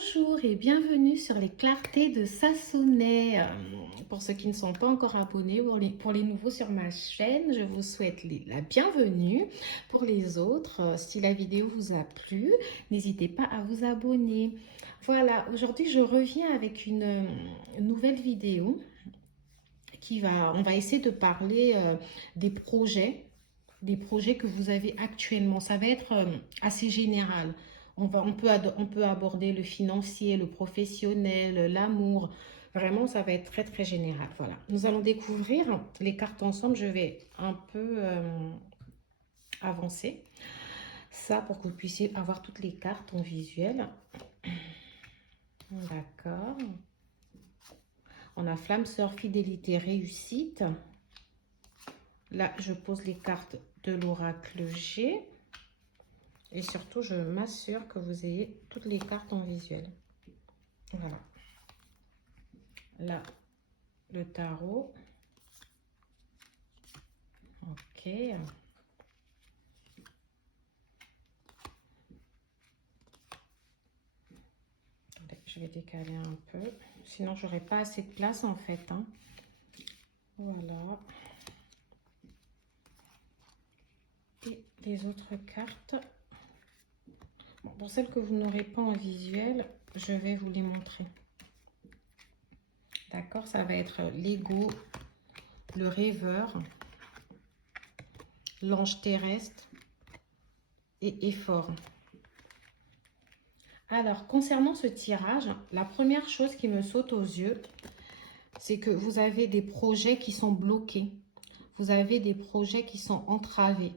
Bonjour et bienvenue sur les clartés de Sassonnet. Pour ceux qui ne sont pas encore abonnés, pour les nouveaux sur ma chaîne, je vous souhaite la bienvenue. Pour les autres, si la vidéo vous a plu, n'hésitez pas à vous abonner. Voilà, aujourd'hui je reviens avec une nouvelle vidéo on va essayer de parler des projets que vous avez actuellement. Ça va être assez général. On peut aborder le financier, le professionnel, l'amour. Vraiment, ça va être très, très général. Voilà. Nous allons découvrir les cartes ensemble. Je vais un peu avancer ça pour que vous puissiez avoir toutes les cartes en visuel. D'accord. On a flamme sœur, fidélité, réussite. Là, je pose les cartes de l'oracle G. Et surtout, je m'assure que vous ayez toutes les cartes en visuel. Voilà. Là, le tarot. Ok. Attendez, je vais décaler un peu. Sinon, j'aurai pas assez de place en fait. Hein. Voilà. Et les autres cartes. Bon, pour celles que vous n'aurez pas en visuel, je vais vous les montrer. D'accord, ça va être l'ego, le rêveur, l'ange terrestre et effort. Alors, concernant ce tirage, la première chose qui me saute aux yeux, c'est que vous avez des projets qui sont bloqués. Vous avez des projets qui sont entravés.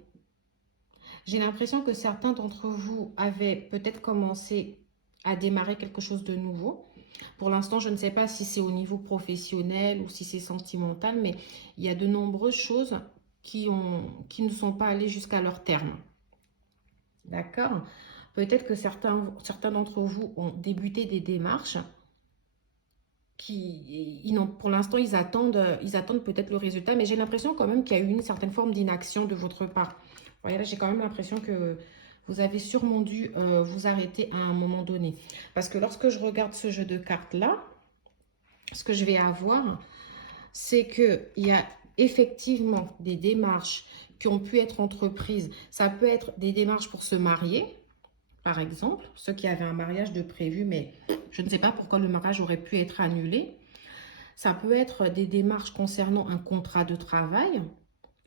J'ai l'impression que certains d'entre vous avaient peut-être commencé à démarrer quelque chose de nouveau. Pour l'instant, je ne sais pas si c'est au niveau professionnel ou si c'est sentimental, mais il y a de nombreuses choses qui ne sont pas allées jusqu'à leur terme. D'accord? Peut-être que certains d'entre vous ont débuté des démarches pour l'instant, ils attendent peut-être le résultat, mais j'ai l'impression quand même qu'il y a eu une certaine forme d'inaction de votre part. Voyez, là, j'ai quand même l'impression que vous avez sûrement dû vous arrêter à un moment donné. Parce que lorsque je regarde ce jeu de cartes-là, ce que je vais avoir, c'est qu'il y a effectivement des démarches qui ont pu être entreprises. Ça peut être des démarches pour se marier, par exemple, ceux qui avaient un mariage de prévu, mais je ne sais pas pourquoi le mariage aurait pu être annulé. Ça peut être des démarches concernant un contrat de travail.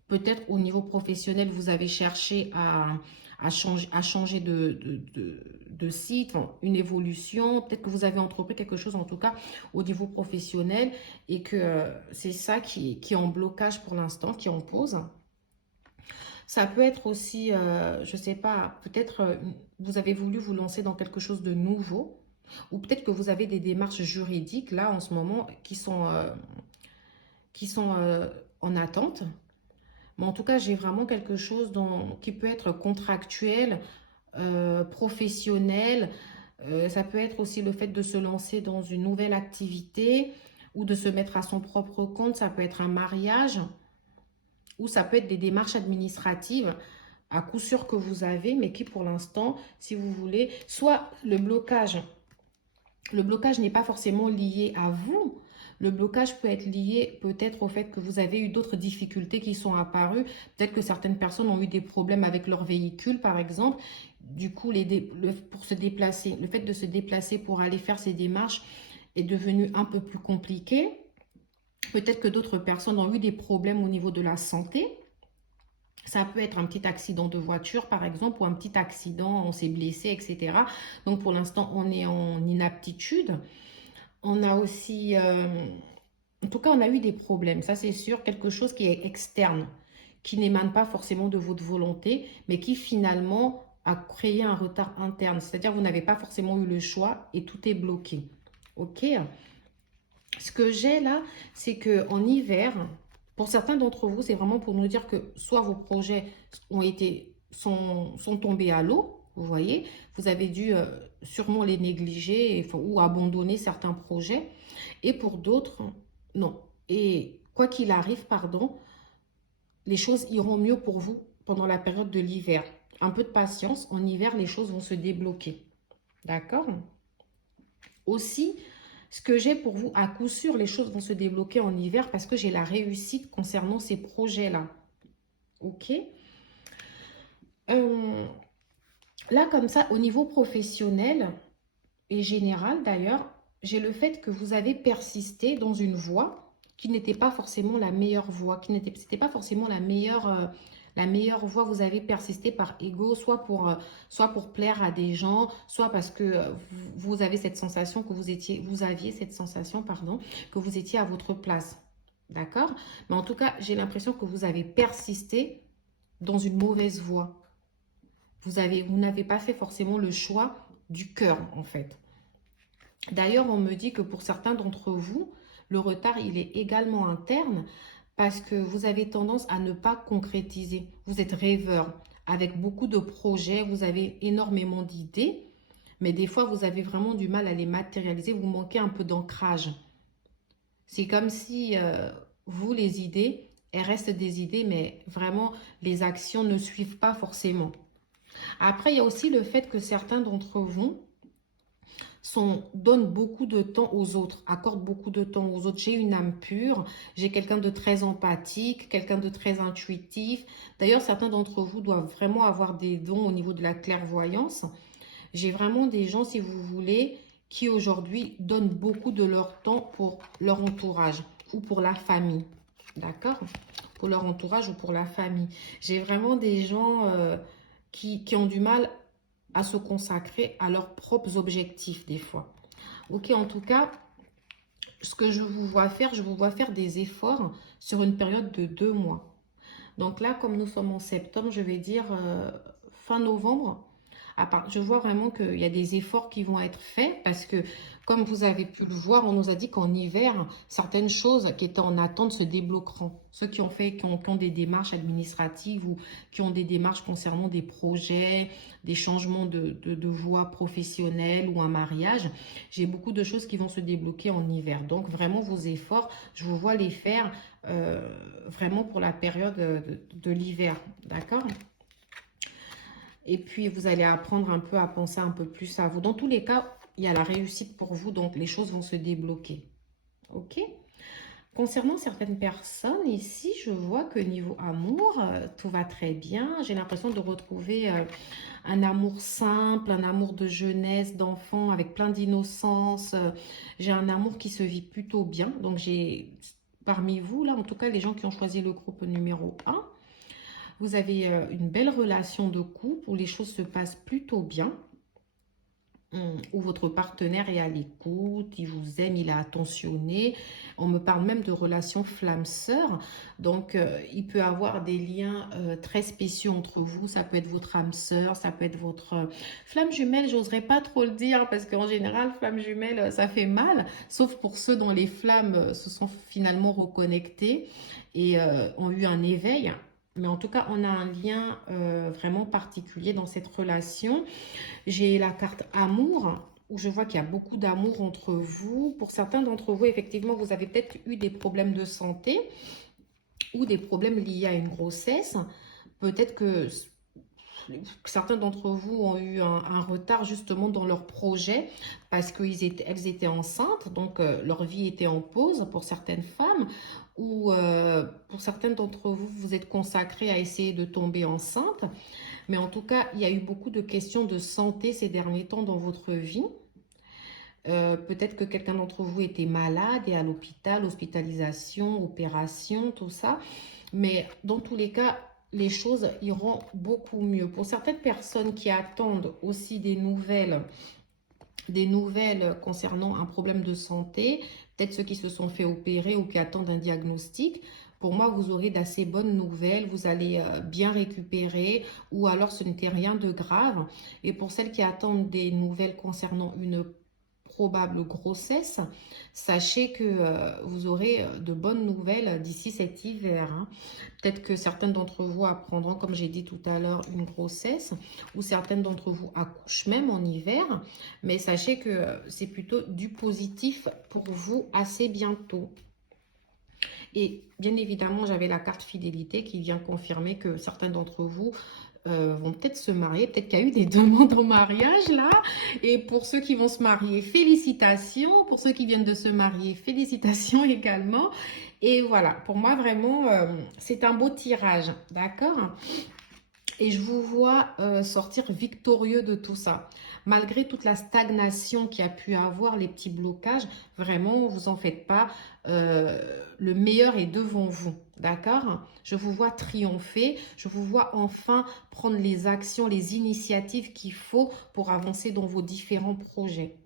Peut-être au niveau professionnel, vous avez cherché à changer de site, enfin, une évolution. Peut-être que vous avez entrepris quelque chose, en tout cas, au niveau professionnel, et que c'est ça qui est en blocage pour l'instant, qui est en pause. Ça peut être aussi, je ne sais pas, peut-être vous avez voulu vous lancer dans quelque chose de nouveau, ou peut-être que vous avez des démarches juridiques, là, en ce moment, qui sont en attente. Mais en tout cas, j'ai vraiment quelque chose qui peut être contractuel, professionnel. Ça peut être aussi le fait de se lancer dans une nouvelle activité ou de se mettre à son propre compte. Ça peut être un mariage ou ça peut être des démarches administratives à coup sûr que vous avez, mais qui pour l'instant, si vous voulez, soit le blocage n'est pas forcément lié à vous. Le blocage peut être lié peut-être au fait que vous avez eu d'autres difficultés qui sont apparues. Peut-être que certaines personnes ont eu des problèmes avec leur véhicule, par exemple. Du coup, pour se déplacer, le fait de se déplacer pour aller faire ces démarches est devenu un peu plus compliqué. Peut-être que d'autres personnes ont eu des problèmes au niveau de la santé. Ça peut être un petit accident de voiture, par exemple, ou un petit accident, on s'est blessé, etc. Donc, pour l'instant, on est en inaptitude. On a aussi, en tout cas, on a eu des problèmes, ça c'est sûr, quelque chose qui est externe, qui n'émane pas forcément de votre volonté, mais qui finalement a créé un retard interne. C'est-à-dire que vous n'avez pas forcément eu le choix et tout est bloqué. Ok? Ce que j'ai là, c'est qu'en hiver, pour certains d'entre vous, c'est vraiment pour nous dire que soit vos projets sont tombés à l'eau, vous voyez, vous avez dû sûrement les négliger ou abandonner certains projets. Et pour d'autres, non. Et quoi qu'il arrive, pardon, les choses iront mieux pour vous pendant la période de l'hiver. Un peu de patience, en hiver, les choses vont se débloquer. D'accord? Aussi, ce que j'ai pour vous, à coup sûr, les choses vont se débloquer en hiver parce que j'ai la réussite concernant ces projets-là. Ok. Euh, Là, comme ça, au niveau professionnel et général d'ailleurs, j'ai le fait que vous avez persisté dans une voie qui n'était pas forcément la meilleure voie, c'était pas forcément la meilleure voie. Vous avez persisté par ego, soit pour plaire à des gens, soit parce que vous avez cette sensation que vous aviez cette sensation, pardon, que vous étiez à votre place. D'accord? Mais en tout cas, j'ai l'impression que vous avez persisté dans une mauvaise voie. Vous n'avez pas fait forcément le choix du cœur, en fait. D'ailleurs, on me dit que pour certains d'entre vous, le retard, il est également interne parce que vous avez tendance à ne pas concrétiser. Vous êtes rêveur avec beaucoup de projets, vous avez énormément d'idées, mais des fois, vous avez vraiment du mal à les matérialiser, vous manquez un peu d'ancrage. C'est comme si vous, les idées, elles restent des idées, mais vraiment, les actions ne suivent pas forcément. Après, il y a aussi le fait que certains d'entre vous donnent beaucoup de temps aux autres, accordent beaucoup de temps aux autres. J'ai une âme pure, j'ai quelqu'un de très empathique, quelqu'un de très intuitif. D'ailleurs, certains d'entre vous doivent vraiment avoir des dons au niveau de la clairvoyance. J'ai vraiment des gens, si vous voulez, qui aujourd'hui donnent beaucoup de leur temps pour leur entourage ou pour la famille. D'accord? Pour leur entourage ou pour la famille. J'ai vraiment des gens qui ont du mal à se consacrer à leurs propres objectifs des fois. Ok, en tout cas, ce que je vous vois faire des efforts sur une période de 2 mois. Donc là, comme nous sommes en septembre, je vais dire fin novembre. Je vois vraiment qu'il y a des efforts qui vont être faits parce que, comme vous avez pu le voir, on nous a dit qu'en hiver, certaines choses qui étaient en attente se débloqueront. Ceux qui ont des démarches administratives ou qui ont des démarches concernant des projets, des changements de voie professionnelle ou un mariage, j'ai beaucoup de choses qui vont se débloquer en hiver. Donc, vraiment, vos efforts, je vous vois les faire vraiment pour la période de l'hiver. D'accord? Et puis, vous allez apprendre un peu à penser un peu plus à vous. Dans tous les cas, il y a la réussite pour vous, donc les choses vont se débloquer. Ok? Concernant certaines personnes, ici, je vois que niveau amour, tout va très bien. J'ai l'impression de retrouver un amour simple, un amour de jeunesse, d'enfant, avec plein d'innocence. J'ai un amour qui se vit plutôt bien. Donc, parmi vous, là, en tout cas, les gens qui ont choisi le groupe numéro 1, vous avez une belle relation de couple où les choses se passent plutôt bien, où votre partenaire est à l'écoute, il vous aime, il est attentionné. On me parle même de relations flamme-sœur. Donc, il peut avoir des liens très spéciaux entre vous. Ça peut être votre âme sœur, ça peut être votre flamme jumelle. J'oserais pas trop le dire parce qu'en général, flamme jumelle, ça fait mal. Sauf pour ceux dont les flammes se sont finalement reconnectées et ont eu un éveil. Mais en tout cas, on a un lien vraiment particulier dans cette relation. J'ai la carte amour, où je vois qu'il y a beaucoup d'amour entre vous. Pour certains d'entre vous, effectivement, vous avez peut-être eu des problèmes de santé ou des problèmes liés à une grossesse. Peut-être que certains d'entre vous ont eu un retard justement dans leur projet parce qu'elles étaient enceintes, donc leur vie était en pause pour certaines femmes, ou pour certaines d'entre vous, vous êtes consacrés à essayer de tomber enceinte. Mais en tout cas, il y a eu beaucoup de questions de santé ces derniers temps dans votre vie. Peut-être que quelqu'un d'entre vous était malade et à l'hôpital, hospitalisation, opération, tout ça. Mais dans tous les cas, les choses iront beaucoup mieux. Pour certaines personnes qui attendent aussi des nouvelles concernant un problème de santé, peut-être ceux qui se sont fait opérer ou qui attendent un diagnostic, pour moi, vous aurez d'assez bonnes nouvelles, vous allez bien récupérer ou alors ce n'était rien de grave. Et pour celles qui attendent des nouvelles concernant une probable grossesse, sachez que vous aurez de bonnes nouvelles d'ici cet hiver, hein. Peut-être que certaines d'entre vous apprendront, comme j'ai dit tout à l'heure, une grossesse, ou certaines d'entre vous accouchent même en hiver, mais sachez que c'est plutôt du positif pour vous assez bientôt. Et bien évidemment, j'avais la carte fidélité qui vient confirmer que certains d'entre vous vont peut-être se marier. Peut-être qu'il y a eu des demandes en mariage là. Et pour ceux qui vont se marier, félicitations. Pour ceux qui viennent de se marier, félicitations également. Et voilà, pour moi vraiment, c'est un beau tirage, d'accord? Et je vous vois sortir victorieux de tout ça. Malgré toute la stagnation qu'il y a pu avoir, les petits blocages, vraiment, vous en faites pas. Le meilleur est devant vous, d'accord? Je vous vois triompher. Je vous vois enfin prendre les actions, les initiatives qu'il faut pour avancer dans vos différents projets.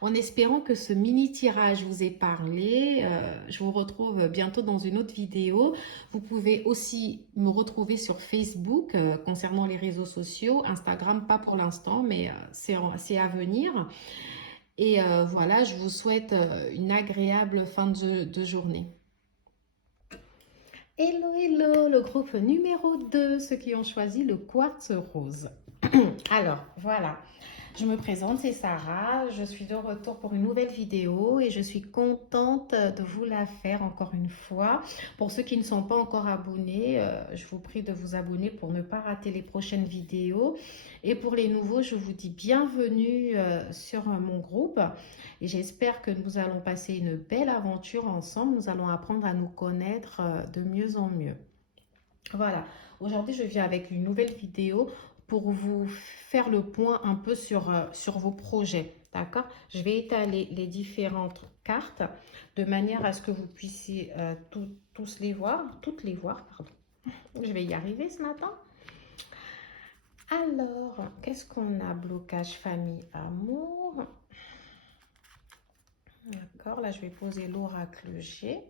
En espérant que ce mini tirage vous ait parlé, je vous retrouve bientôt dans une autre vidéo. Vous pouvez aussi me retrouver sur Facebook concernant les réseaux sociaux. Instagram, pas pour l'instant, mais c'est à venir. Et voilà, je vous souhaite une agréable fin de journée. Hello, hello, le groupe numéro 2, ceux qui ont choisi le quartz rose. Alors, voilà. Je me présente, c'est Sarah, je suis de retour pour une nouvelle vidéo et je suis contente de vous la faire encore une fois. Pour ceux qui ne sont pas encore abonnés, je vous prie de vous abonner pour ne pas rater les prochaines vidéos. Et pour les nouveaux, je vous dis bienvenue sur mon groupe et j'espère que nous allons passer une belle aventure ensemble. Nous allons apprendre à nous connaître de mieux en mieux. Voilà, aujourd'hui je viens avec une nouvelle vidéo pour vous faire le point un peu sur vos projets, d'accord? Je vais étaler les différentes cartes de manière à ce que vous puissiez tous les voir, toutes les voir, pardon. Je vais y arriver ce matin. Alors, qu'est-ce qu'on a? Blocage, famille, amour. D'accord, là je vais poser l'oracle G.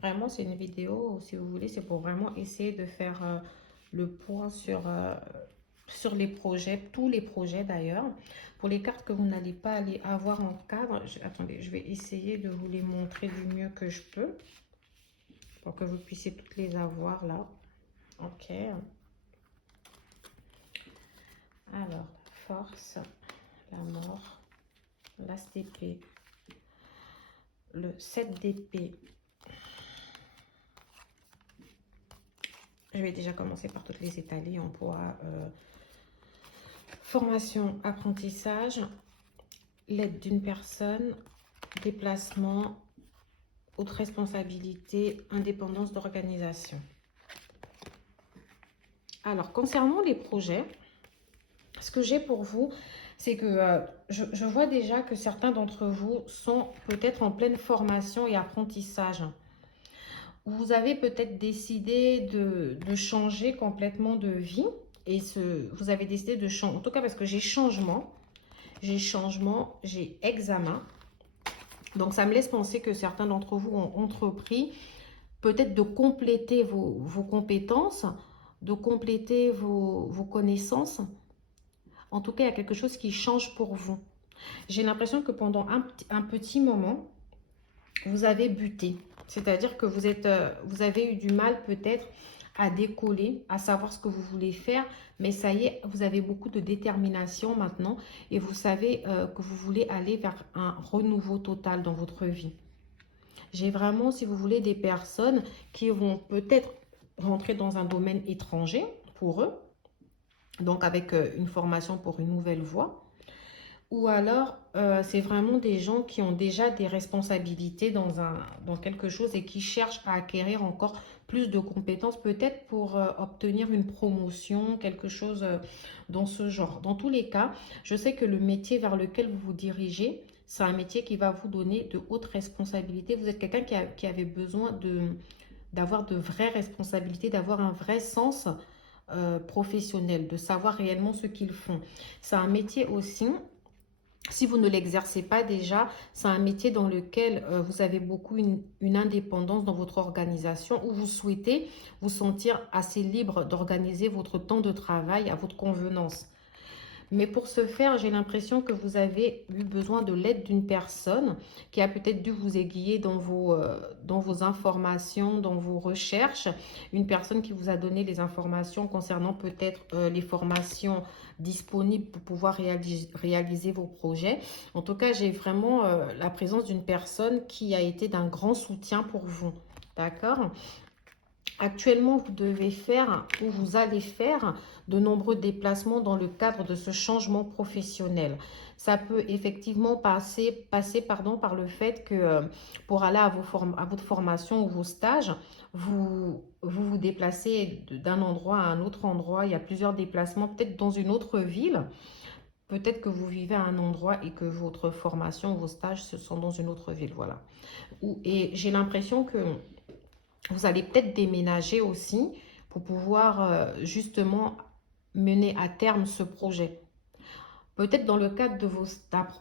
Vraiment, c'est une vidéo, si vous voulez, c'est pour vraiment essayer de faire le point sur les projets, tous les projets d'ailleurs. Pour les cartes que vous n'allez pas aller avoir en cadre, attendez, je vais essayer de vous les montrer du mieux que je peux pour que vous puissiez toutes les avoir là. Ok. Alors, la force, la mort, l'as d'épée, le 7 d'épée. Je vais déjà commencer par toutes les étaler. On pourra formation, apprentissage, l'aide d'une personne, déplacement, haute responsabilité, indépendance d'organisation. Alors, concernant les projets, ce que j'ai pour vous, c'est que je vois déjà que certains d'entre vous sont peut-être en pleine formation et apprentissage. Vous avez peut-être décidé de changer complètement de vie et vous avez décidé de changer, en tout cas parce que j'ai changement, j'ai examen. Donc ça me laisse penser que certains d'entre vous ont entrepris peut-être de compléter vos compétences, de compléter vos connaissances. En tout cas, il y a quelque chose qui change pour vous. J'ai l'impression que pendant un petit moment, vous avez buté. C'est-à-dire que vous avez eu du mal peut-être à décoller, à savoir ce que vous voulez faire. Mais ça y est, vous avez beaucoup de détermination maintenant. Et vous savez que vous voulez aller vers un renouveau total dans votre vie. J'ai vraiment, si vous voulez, des personnes qui vont peut-être rentrer dans un domaine étranger pour eux. Donc avec une formation pour une nouvelle voie. Ou alors, c'est vraiment des gens qui ont déjà des responsabilités dans quelque chose et qui cherchent à acquérir encore plus de compétences, peut-être pour obtenir une promotion, quelque chose dans ce genre. Dans tous les cas, je sais que le métier vers lequel vous vous dirigez, c'est un métier qui va vous donner de hautes responsabilités. Vous êtes quelqu'un qui avait besoin d'avoir de vraies responsabilités, d'avoir un vrai sens professionnel, de savoir réellement ce qu'ils font. C'est un métier aussi. Si vous ne l'exercez pas déjà, c'est un métier dans lequel vous avez beaucoup une indépendance dans votre organisation où vous souhaitez vous sentir assez libre d'organiser votre temps de travail à votre convenance. Mais pour ce faire, j'ai l'impression que vous avez eu besoin de l'aide d'une personne qui a peut-être dû vous aiguiller dans vos informations, dans vos recherches. Une personne qui vous a donné les informations concernant peut-être les formations disponibles pour pouvoir réaliser vos projets. En tout cas, j'ai vraiment la présence d'une personne qui a été d'un grand soutien pour vous. D'accord ? Actuellement, vous devez faire ou vous allez faire de nombreux déplacements dans le cadre de ce changement professionnel. Ça peut effectivement passer par le fait que pour aller à votre formation ou vos stages, vous déplacez d'un endroit à un autre endroit. Il y a plusieurs déplacements, peut-être dans une autre ville. Peut-être que vous vivez à un endroit et que votre formation, vos stages, se sont dans une autre ville. Voilà. Et j'ai l'impression que vous allez peut-être déménager aussi pour pouvoir justement mener à terme ce projet. Peut-être dans le cadre de vos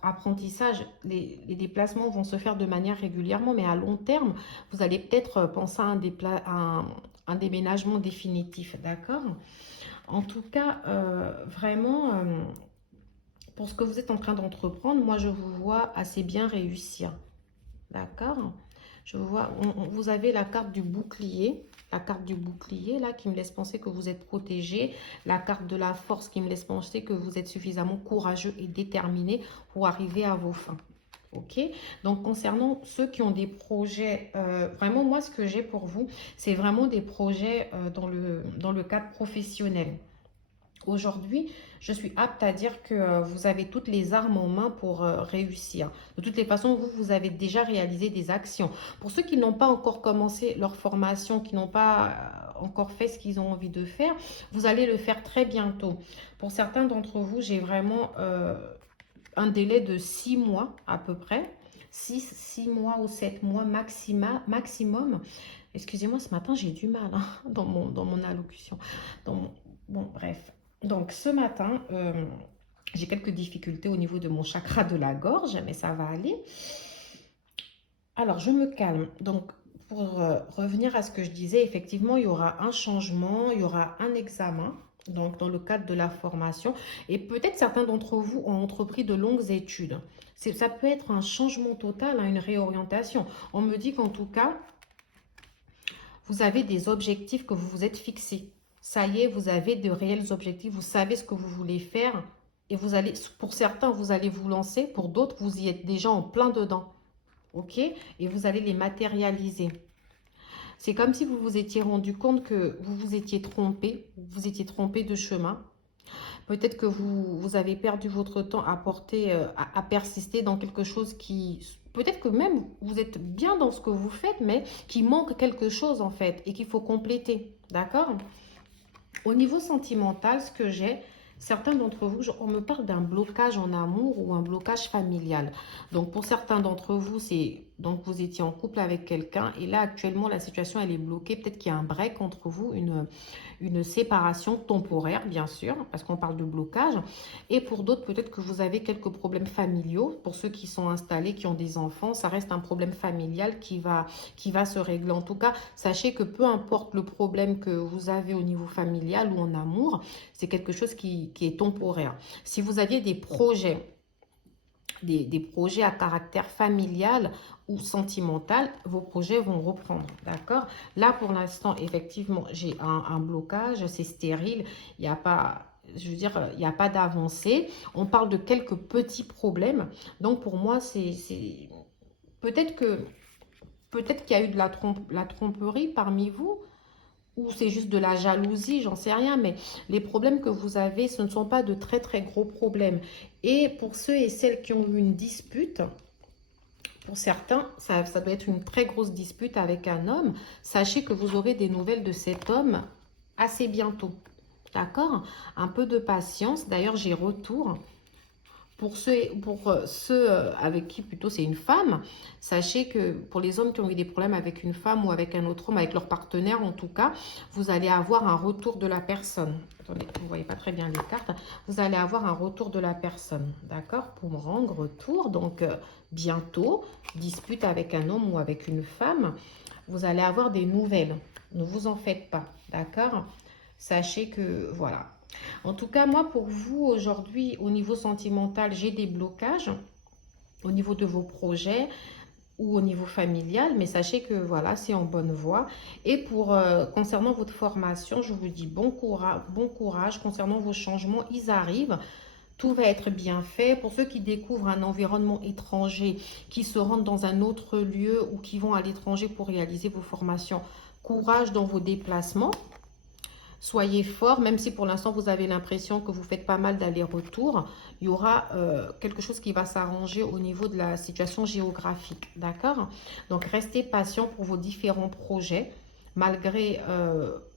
apprentissages, les déplacements vont se faire de manière régulièrement, mais à long terme, vous allez peut-être penser à un déménagement définitif, d'accord? En tout cas, vraiment, pour ce que vous êtes en train d'entreprendre, moi, je vous vois assez bien réussir, d'accord? Je vois, vous avez la carte du bouclier là qui me laisse penser que vous êtes protégé, la carte de la force qui me laisse penser que vous êtes suffisamment courageux et déterminé pour arriver à vos fins. Ok, donc concernant ceux qui ont des projets, vraiment moi ce que j'ai pour vous, c'est vraiment des projets dans le cadre professionnel. Aujourd'hui, je suis apte à dire que vous avez toutes les armes en main pour réussir. De toutes les façons, vous avez déjà réalisé des actions. Pour ceux qui n'ont pas encore commencé leur formation, qui n'ont pas encore fait ce qu'ils ont envie de faire, vous allez le faire très bientôt. Pour certains d'entre vous, j'ai vraiment un délai de 6 mois à peu près. 6 mois ou 7 mois maximum. Excusez-moi, ce matin, j'ai du mal hein, dans mon allocution. Bon, bref. Donc, ce matin, j'ai quelques difficultés au niveau de mon chakra de la gorge, mais ça va aller. Alors, je me calme. Donc, pour revenir à ce que je disais, effectivement, il y aura un changement, il y aura un examen. Donc, dans le cadre de la formation. Et peut-être certains d'entre vous ont entrepris de longues études. Ça peut être un changement total, hein, une réorientation. On me dit qu'en tout cas, vous avez des objectifs que vous vous êtes fixés. Ça y est, vous avez de réels objectifs, vous savez ce que vous voulez faire et vous allez, pour certains, vous allez vous lancer, pour d'autres, vous y êtes déjà en plein dedans, ok? Et vous allez les matérialiser. C'est comme si vous vous étiez rendu compte que vous étiez trompé de chemin. Peut-être que vous avez perdu votre temps à persister dans quelque chose qui... Peut-être que même vous êtes bien dans ce que vous faites, mais qui manque quelque chose en fait et qu'il faut compléter, d'accord? Au niveau sentimental, ce que j'ai, certains d'entre vous, on me parle d'un blocage en amour ou un blocage familial. Donc, pour certains d'entre vous, c'est donc vous étiez en couple avec quelqu'un et là, actuellement, la situation, elle est bloquée. Peut-être qu'il y a un break entre vous, une séparation temporaire, bien sûr, parce qu'on parle de blocage. Et pour d'autres, peut-être que vous avez quelques problèmes familiaux. Pour ceux qui sont installés, qui ont des enfants, ça reste un problème familial qui va se régler. En tout cas, sachez que peu importe le problème que vous avez au niveau familial ou en amour, c'est quelque chose qui est temporaire. Si vous aviez des projets, des projets à caractère familial ou sentimental, vos projets vont reprendre, d'accord? Là, pour l'instant, effectivement, j'ai un blocage, c'est stérile, il n'y a pas... Je veux dire, il n'y a pas d'avancée. On parle de quelques petits problèmes. Donc, pour moi, c'est... Peut-être qu'il y a eu de la tromperie parmi vous, ou c'est juste de la jalousie, j'en sais rien, mais les problèmes que vous avez, ce ne sont pas de très très gros problèmes. Et pour ceux et celles qui ont eu une dispute, pour certains, ça doit être une très grosse dispute avec un homme, sachez que vous aurez des nouvelles de cet homme assez bientôt. D'accord? Un peu de patience. D'ailleurs, j'ai retour. Pour ceux avec qui plutôt c'est une femme, sachez que pour les hommes qui ont eu des problèmes avec une femme ou avec un autre homme, avec leur partenaire en tout cas, vous allez avoir un retour de la personne. Attendez, vous ne voyez pas très bien les cartes. Vous allez avoir un retour de la personne, d'accord? Pour me rendre retour, donc bientôt, dispute avec un homme ou avec une femme, vous allez avoir des nouvelles. Ne vous en faites pas, d'accord? Sachez que, voilà. En tout cas, moi, pour vous, aujourd'hui, au niveau sentimental, j'ai des blocages au niveau de vos projets ou au niveau familial, mais sachez que, voilà, c'est en bonne voie. Et pour concernant votre formation, je vous dis bon courage concernant vos changements, ils arrivent. Tout va être bien fait. Pour ceux qui découvrent un environnement étranger, qui se rendent dans un autre lieu ou qui vont à l'étranger pour réaliser vos formations, courage dans vos déplacements. Soyez fort, même si pour l'instant vous avez l'impression que vous faites pas mal d'allers-retours, il y aura quelque chose qui va s'arranger au niveau de la situation géographique, d'accord? Donc restez patient pour vos différents projets, malgré,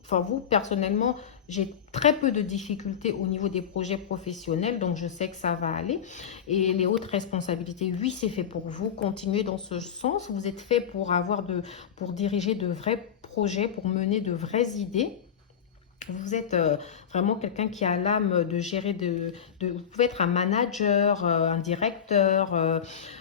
enfin vous personnellement, j'ai très peu de difficultés au niveau des projets professionnels, donc je sais que ça va aller. Et les autres responsabilités, oui, c'est fait pour vous. Continuez dans ce sens. Vous êtes fait pour pour diriger de vrais projets, pour mener de vraies idées. Vous êtes vraiment quelqu'un qui a l'âme de gérer, vous pouvez être un manager, un directeur,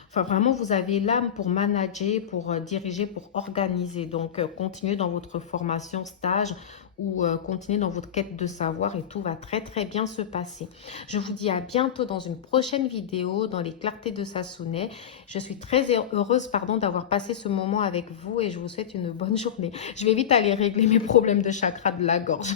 enfin vraiment vous avez l'âme pour manager, pour diriger, pour organiser. Donc continuez dans votre formation, stage ou continuez dans votre quête de savoir et tout va très très bien se passer. Je vous dis à bientôt dans une prochaine vidéo dans les clartés de Sassounay. Je suis très heureuse d'avoir passé ce moment avec vous et je vous souhaite une bonne journée. Je vais vite aller régler mes problèmes de chakra de la gorge.